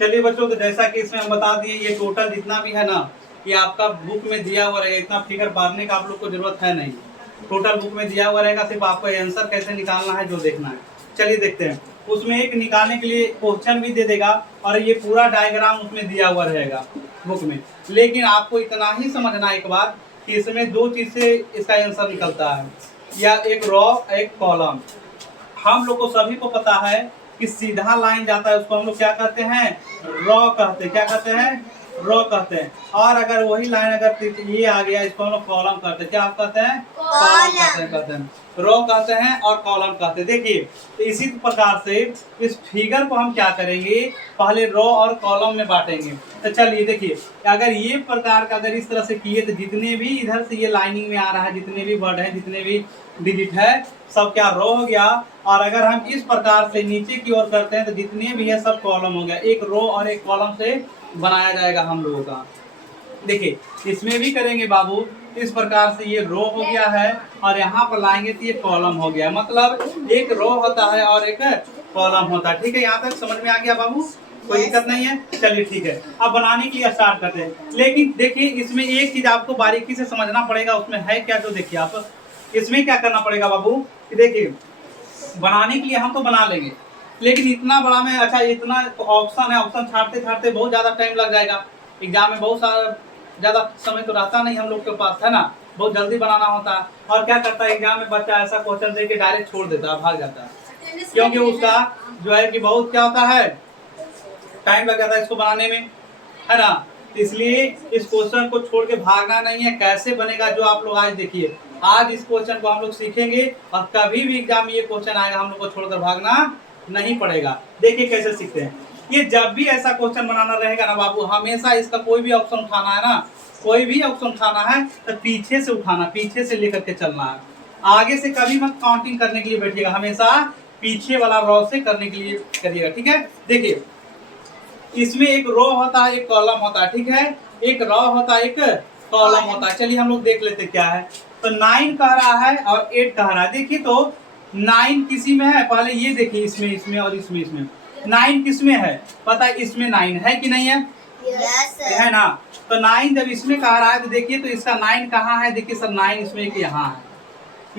चलिए बच्चों, तो जैसा कि इसमें हम बता दिए, ये टोटल जितना भी है ना, ये आपका बुक में दिया हुआ रहेगा। इतना फिगर मारने का आप लोग को जरूरत है नहीं, टोटल बुक में दिया हुआ रहेगा। सिर्फ आपको आंसर कैसे निकालना है जो देखना है। चलिए देखते हैं। उसमें एक निकालने के लिए क्वेश्चन भी दे देगा और ये पूरा डायग्राम उसमें दिया हुआ रहेगा बुक में। लेकिन आपको इतना ही समझना एक बात कि इसमें दो चीज से इसका आंसर निकलता है, या एक रॉ एक कॉलम। हम लोग को सभी को पता है कि सीधा लाइन जाता है उसको हम लोग क्या कहते हैं, रॉ कहते हैं। क्या कहते हैं, रॉ कहते हैं। और अगर वही लाइन अगर ये आ गया, इसको हम लोग कॉलम कहते हैं। क्या आप कहते हैं, कॉलम कहते हैं। रॉ कहते हैं और कॉलम कहते हैं। देखिए, तो इसी प्रकार से इस फिगर को हम क्या करेंगे, पहले रॉ और कॉलम में बांटेंगे। तो चलिए देखिए, अगर ये प्रकार का अगर इस तरह से किए तो जितने भी इधर से ये लाइनिंग में आ रहा है, जितने भी वर्ड है, जितने भी डिजिट है, सब क्या रॉ हो गया। और अगर हम इस प्रकार से नीचे की ओर करते हैं तो जितने भी है सब कॉलम हो गया। एक रो और एक कॉलम से बनाया जाएगा हम लोगों का। देखिए, इसमें भी करेंगे बाबू, इस प्रकार से ये रो हो गया है और यहाँ पर लाएंगे तो ये कॉलम हो गया। मतलब एक रो होता है और एक कॉलम होता है। ठीक है, यहाँ तक समझ में आ गया बाबू, कोई दिक्कत नहीं है। चलिए ठीक है, अब बनाने के लिए स्टार्ट करते हैं। लेकिन देखिए, इसमें एक चीज आपको बारीकी से समझना पड़ेगा, उसमें है क्या जो देखिए आप इसमें क्या करना पड़ेगा बाबू कि देखिए, बनाने के लिए हम तो बना लेंगे, लेकिन इतना बड़ा में अच्छा इतना ऑप्शन है, ऑप्शन छाटते छाटते बहुत ज्यादा टाइम लग जाएगा। एग्जाम में बहुत सारा ज्यादा समय तो रहता नहीं हम लोग के पास, है ना, बहुत जल्दी बनाना होता है। और क्या करता है एग्जाम में बच्चा, ऐसा क्वेश्चन दे के डायरेक्ट छोड़ देता है, भाग जाता है, क्योंकि उसका जो है कि बहुत क्या होता है, टाइम लग जाता है इसको बनाने में, है ना। इसलिए इस क्वेश्चन को छोड़ के भागना नहीं है। कैसे बनेगा जो आप लोग आज देखिए, आज इस क्वेश्चन को हम लोग सीखेंगे और कभी भी एग्जाम में ये क्वेश्चन आएगा हम लोग को छोड़कर भागना नहीं पड़ेगा। देखिए कैसे सीखते हैं। ये जब भी ऐसा क्वेश्चन बनाना रहेगा ना बाबू, हमेशा इसका कोई भी ऑप्शन उठाना है ना, कोई भी ऑप्शन उठाना है तो पीछे से उठाना, पीछे से लेकर के चलना है। आगे से कभी मत काउंटिंग करने के लिए बैठिएगा, हमेशा पीछे वाला रॉ से करने के लिए करिएगा। ठीक है, देखिए इसमें एक रो होता है, एक कॉलम होता है। ठीक है, एक रो होता है, एक कॉलम होता है। चलिए हम लोग देख लेते क्या है। तो 9 कह रहा है और 8 कह रहा है। देखिए तो 9 किसी में है, पहले ये देखिए, इसमें इसमें और इसमें इसमें 9 किसमें है, पता है इसमें 9 है कि नहीं है, है ना। तो 9 जब इसमें कह रहा है तो देखिए तो इसका 9 कहाँ है, देखिए सर 9 इसमें एक यहाँ है।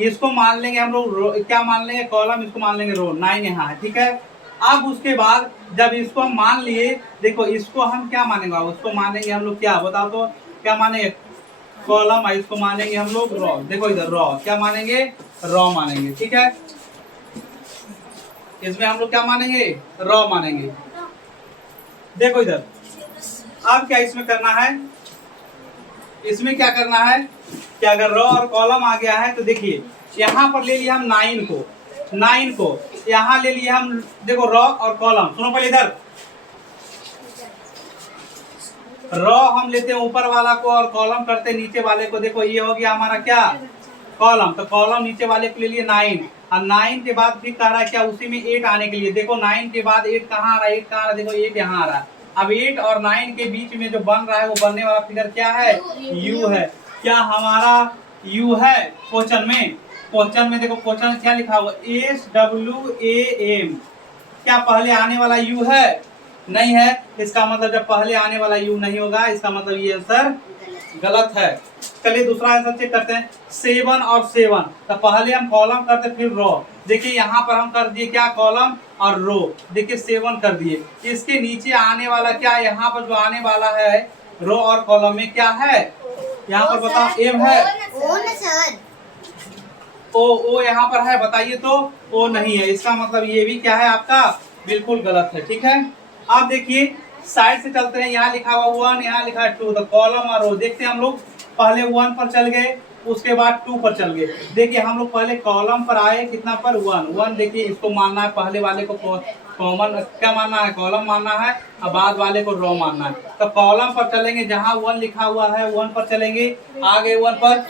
इसको मान लेंगे हम लोग, क्या मान लेंगे, कॉलम, इसको मान लेंगे रो। 9 यहाँ है। ठीक है, अब उसके बाद जब इसको हम मान लिए, देखो इसको हम क्या मानेंगे, उसको मानेंगे हम लोग क्या, बताओ तो क्या मानेंगे, कॉलम है, इसको मानेंगे हम लोग रॉ। देखो इधर रॉ क्या मानेंगे, रॉ मानेंगे। ठीक है, इसमें हम लोग क्या मानेंगे, रॉ मानेंगे। देखो इधर अब क्या इसमें करना है, इसमें क्या करना है कि अगर रॉ और कॉलम आ गया है तो देखिए यहाँ पर ले लिया हम 9 को यहाँ ले लिया हम, देखो रॉ और कॉलम, सुनो पहले इधर, रॉ हम लेते हैं ऊपर वाला को और कॉलम करते हैं नीचे वाले को। देखो ये हो गया हमारा क्या, कॉलम। तो कॉलम नीचे वाले को ले लिए 9 और 9 के बाद फिर कह रहा है क्या, उसी में 8 आने के लिए। देखो 9 के बाद 8 कहाँ आ रहा है, 8 कहाँ आ रहा है, देखो 8 यहाँ आ रहा है। अब 8 और 9 के बीच में जो बन रहा है वो बनने वाला फिगर क्या है, यू है। क्या हमारा यू है क्वेश्चन में, क्वेश्चन में देखो क्वेश्चन क्या लिखा हुआ, SWAM। क्या पहले आने वाला यू है, नहीं है। इसका मतलब जब पहले आने वाला यू नहीं होगा, इसका मतलब ये आंसर गलत है। चलिए दूसरा आंसर चेक करते हैं, 7 और 7। तो पहले हम कॉलम करते फिर रो। देखिए यहाँ पर हम कर दिए क्या, कॉलम और रो। देखिए 7 कर दिए। इसके नीचे आने वाला क्या, यहाँ पर जो आने वाला है रो और कॉलम में क्या है, यहाँ पर बताओ, एम है, ओ यहाँ पर है, बताइए तो, ओ नहीं है। इसका मतलब ये भी क्या है आपका, बिल्कुल गलत है। ठीक है, अब देखिए साइड से चलते हैं, यहाँ लिखा हुआ 1, यहाँ लिखा है 2। तो कॉलम और रो देखते हैं हम लोग, पहले 1 पर चल गए, उसके बाद 2 पर चल गए। देखिए हम लोग पहले कॉलम पर आए, कितना पर, 1। देखिए इसको मानना है, पहले वाले को कॉमन क्या मानना है, कॉलम मानना है, और बाद वाले को रो मानना है। तो कॉलम पर चलेंगे, जहाँ 1 लिखा हुआ है 1 पर चलेंगे, आगे 1 पर,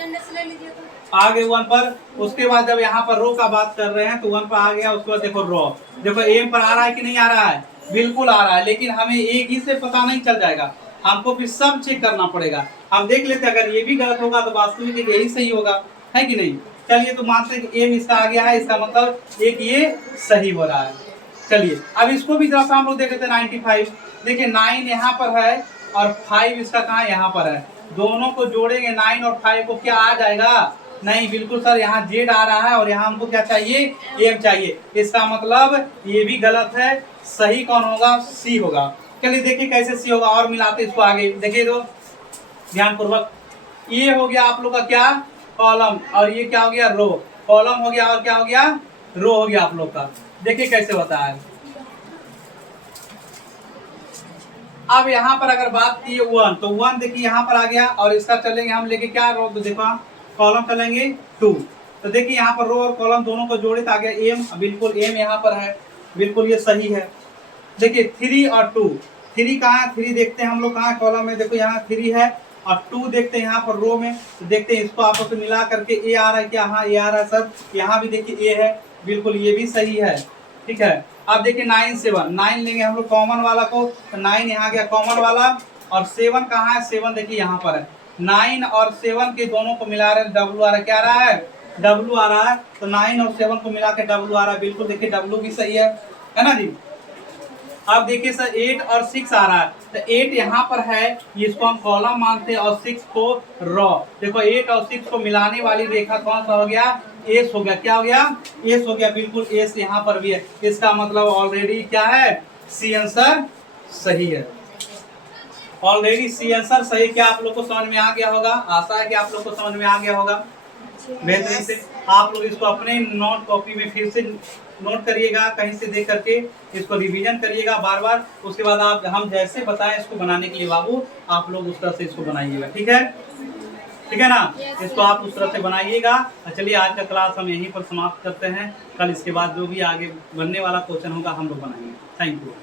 आगे 1 पर। उसके बाद जब यहाँ पर रो का बात कर रहे हैं तो 1 पर आ गया, उसके बाद देखो रो, देखो एम पर आ रहा है कि नहीं आ रहा है, बिल्कुल आ रहा है। लेकिन हमें एक ही से पता नहीं चल जाएगा, हमको फिर सब चेक करना पड़ेगा। हम देख लेते हैं, अगर ये भी गलत होगा तो वास्तविक यही सही होगा, है कि नहीं। चलिए तो मानते हैं कि एम इसका आ गया है, इसका मतलब एक ये सही हो रहा है। चलिए अब इसको भी जरा सा हम लोग देख लेते हैं 95। देखिए 9 यहाँ पर है और 5 इसका कहाँ यहाँ पर है, दोनों को जोड़ेंगे 9 और 5 को क्या आ जाएगा, नहीं बिल्कुल सर यहाँ जेड आ रहा है और यहाँ हमको क्या चाहिए, एम चाहिए। इसका मतलब ये भी गलत है, सही कौन होगा, सी होगा। चलिए देखिए कैसे सी होगा और मिलाते इसको आगे, देखिए तो ध्यान पूर्वक। ये हो गया आप लोग का क्या, कॉलम, और ये क्या हो गया, रो। कॉलम हो गया और क्या हो गया, रो हो गया आप लोग का। देखिए कैसे होता है। अब यहाँ पर अगर बात की 1 तो 1 देखिए यहाँ पर आ गया और इसका चलेंगे हम लेके क्या रो, तो देखो कॉलम चलेंगे 2। तो देखिए यहाँ पर रो और कॉलम दोनों को जोड़े तो आ गया एम, बिल्कुल एम यहाँ पर है, बिल्कुल ये सही है। देखिए 3 और 2, 3 कहाँ है, 3 देखते हैं हम लोग कहाँ कॉलम में, देखो यहाँ 3 है और 2 देखते हैं यहाँ पर रो में। तो देखते हैं इसको आपस में मिला करके ए आ रहा है क्या, हाँ ए आ रहा है सर, यहाँ भी देखिए ए है, बिल्कुल ये भी सही है, ठीक है। अब देखिए 9 7, 9 लेंगे हम लोग कॉमन वाला को, तो 9 यहाँ गया कॉमन वाला, और 7 कहाँ है, 7 देखिए यहाँ पर है। 9 और 7 के दोनों को मिला रहे डब्लू आ रहा है, क्या आ रहा है, डब्लू आ रहा है। तो 9 और 7 को मिला के डब्लू आ रहा है, बिल्कुल देखिए डब्लू भी सही है ना जी। अब देखिए सर 8 और 6 आ रहा है, तो 8 यहाँ पर है, इसको हम कॉलम मानते हैं और 6 को रो। देखो 8 और 6 को मिलाने वाली रेखा कौन सा हो गया, एस हो गया, क्या हो गया, एस हो गया, बिल्कुल एस यहाँ पर भी है। इसका मतलब ऑलरेडी क्या है, सी आंसर सही है, ऑलरेडी सी आंसर सही। क्या आप लोग को समझ में आ गया होगा, आशा है कि आप लोग को समझ में आ गया होगा बेहतरीन से। आप लोग इसको अपने नोट कॉपी में फिर से नोट करिएगा, कहीं से देख करके इसको रिवीजन करिएगा बार बार। उसके बाद आप हम जैसे बताएं इसको बनाने के लिए बाबू, आप लोग उस तरह से इसको बनाइएगा, ठीक है, ठीक है ना, इसको आप उस तरह से बनाइएगा। चलिए आज का क्लास हम यहीं पर समाप्त करते हैं, कल इसके बाद जो भी आगे बनने वाला क्वेश्चन होगा हम लोग बनाएंगे। Thank you.